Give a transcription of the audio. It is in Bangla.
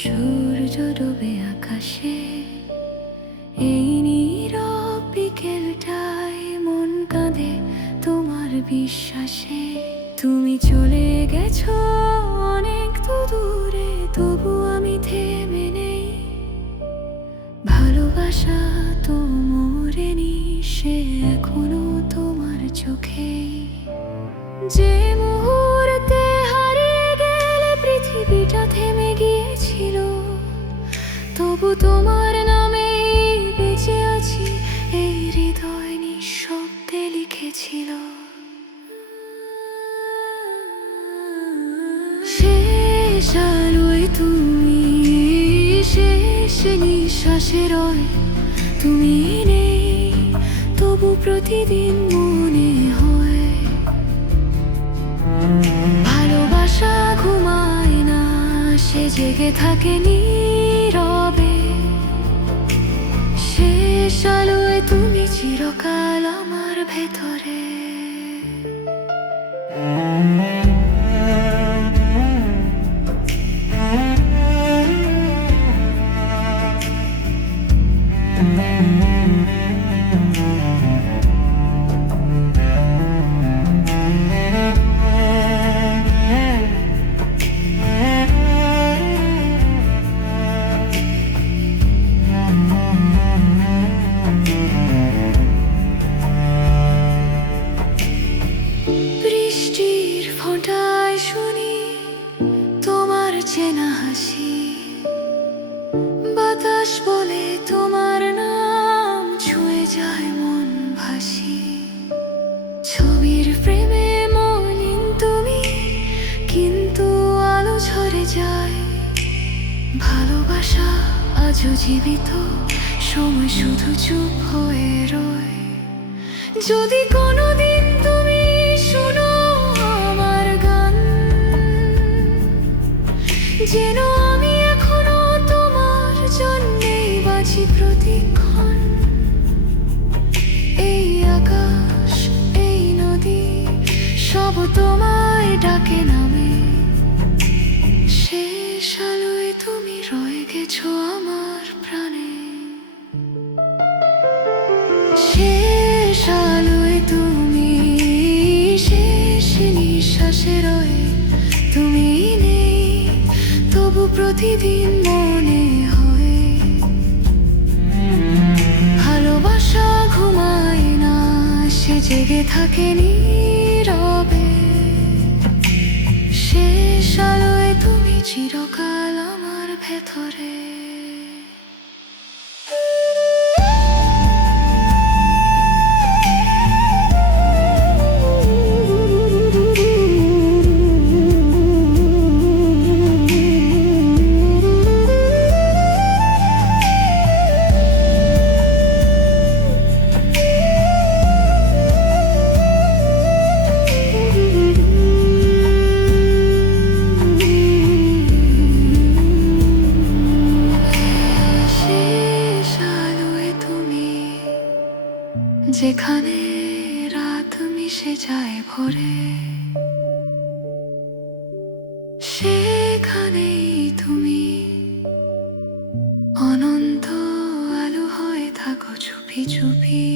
সূর্য ডোবে আকাশে, এই নীরব বিকেলটায় মন কাঁদে তোমার বিশ্বাসে। তুমি চলে গেছো অনেক তো দূরে, তবু আমি থেমে নেই। ভালোবাসা তো মরেনি, সে এখনও তোমার চোখে। যে তবু তোমার নামে বেঁচে আছি, এই হৃদয় নিঃশব্দে লিখেছিল। শেষ তুমি শেষ নিঃশ্বাসে রয়, তুমি নেই, তবু প্রতিদিন মনে হয়। ভালোবাসা ঘুমায় না, সে জেগে থাকে শেষ তুমি চিরকাল আমার ভেতরে। বৃষ্টির শুনি তোমার চেনা হাসি। বাতাস বলে তোমার নাম ছুঁয়ে যায় মন ভাসি। ছবির প্রেমে মলিন তুমি, কিন্তু আলো ঝরে যায়। ভালোবাসা আজও জীবিত, সময় শুধু চুপ হয়ে রয়। যদি এখনও তোমার জন্যেই প্রতিক্ষণ। এই আকাশ, এই নদী, সব তোমায় ডাকে নামে। শেষ আলোয় তুমি রয়ে গেছো আমার প্রাণে। প্রতিদিন মনে হয়। ভালোবাসা ঘুমায় না, সে জেগে থাকে নীরবে। শেষ আলোয় তুমি চিরকাল আমার ভেতরে। যেখানে রাত মিশে যায় ভরে সেখানেই তুমি অনন্ত আলো হয়ে থাকো চুপি চুপি।